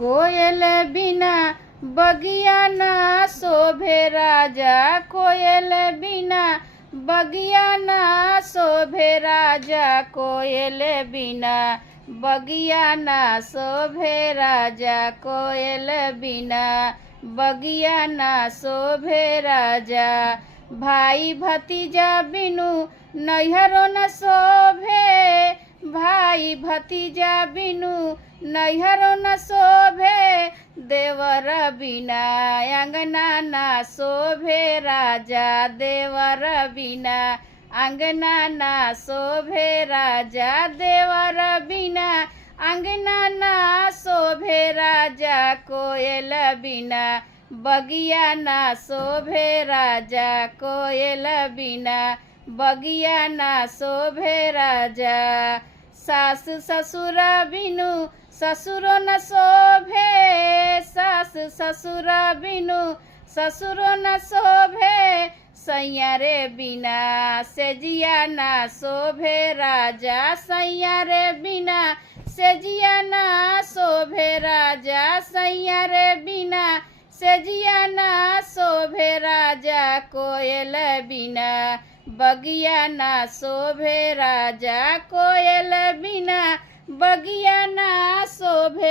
कोयल बिना बगिया ना शोभे राजा, कोयल बिना बगिया ना शोभे राजा, कोयल बिना बगिया ना शोभे राजा, कोयल बिना बगिया ना शोभे राजा। भाई भतीजा बिनु नैहरो न शोभे, भाई भतीजा बिनु नैहरो न शोभे, देवर बिना अंगना ना शोभे राजा, देवर बिना अंगना ना शोभे राजा, देवर बिना अंगना ना शोभे राजा, कोयल बिना बगिया ना शोभे राजा, कोयल बिना बगिया ना शोभे राजा। सास ससुर बिनु ससुरो न शोभे, सास ससुर बिनु ससुरो न शोभे, सैया रे बिना सेजिया ना शोभे राजा, सैया रे बिना सेजिया ना शोभे राजा, सैया रे बिना सेजिया ना शोभे राजा, कोयल बिना बगिया ना शोभे राजा, कोयल बिना बगिया ना शोभे।